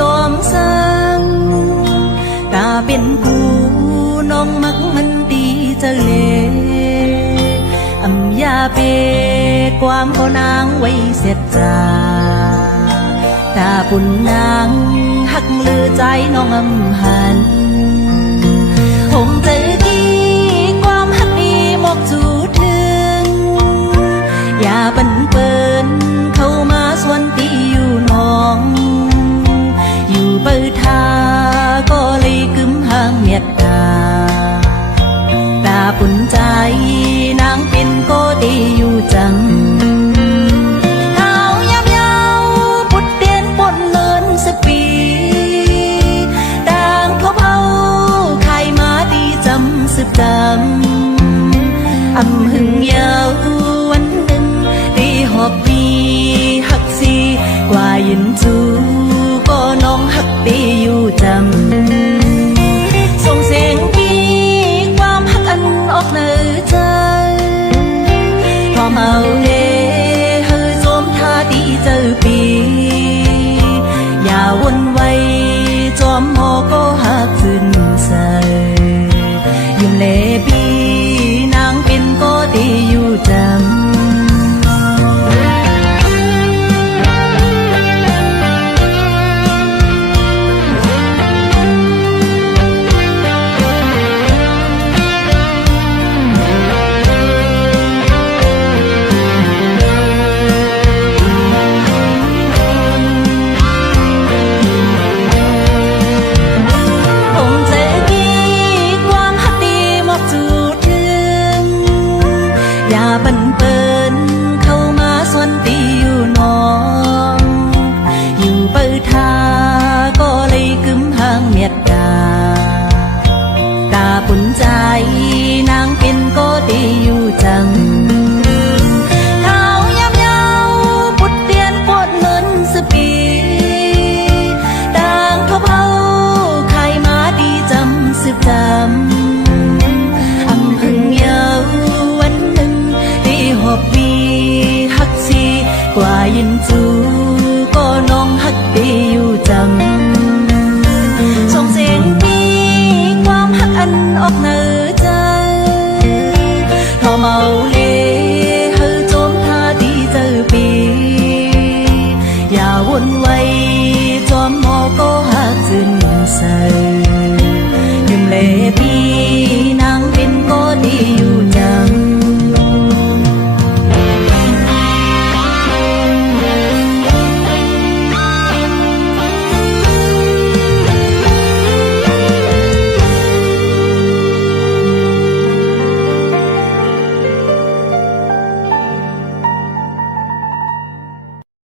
ยอมสั่งตาเป็นผู้น้องมักมันดีจะเลยาเปความก็นางไว้เสียจาตาปุ่นนางหักเลือใจน้องหันคงเจอดีความหักนี้มอกจูถึงอย่าบันเปินเข้ามาส่วนตีอยู่น้องเปิดทาก็เลยกึมห่างเมียดตาตาปุ่นใจนางเป็นก็ดีอยู่จังเขายำยาวปุดเตียนปนเลินสปีดังเขาเผาใครมาดีจำสืบจำหึงยาววันหนึ่งได้หอบปีหักซีกว่ายินจูก็น้องหักดีอยู่จำส่งเสียงปีความหักอันออกเนื้อใจพอเมาเล่เฮอโจมท่าดีเจอปีอย่าวนไว้จอมหอก็หักขึ้นใส่ยิ่งเล่ปีนางเป็นก็ดีอยู่จำบันเปินเข้ามาส่วนตีอยู่น้องอยู่เปิดทาก็เลยกึมห่างเมียดตาปุ่นใจนางเป็นก็ดีอยู่จังเขายำยาวปุดเตียนปวดเนินสปีดังเขาเผาใครมาดีจำสืบจำหึงยาวหอบปีหักซีกว่ายินจูก็น้องหักดีอยู่จังส่งเสียงปีความหักอันออกเนื้อใจพอเมาเล่เฮอโจมท่าดีเจอปีอย่าวนไว้จอมหอก็หักขึ้นใส่ยิ่งเล่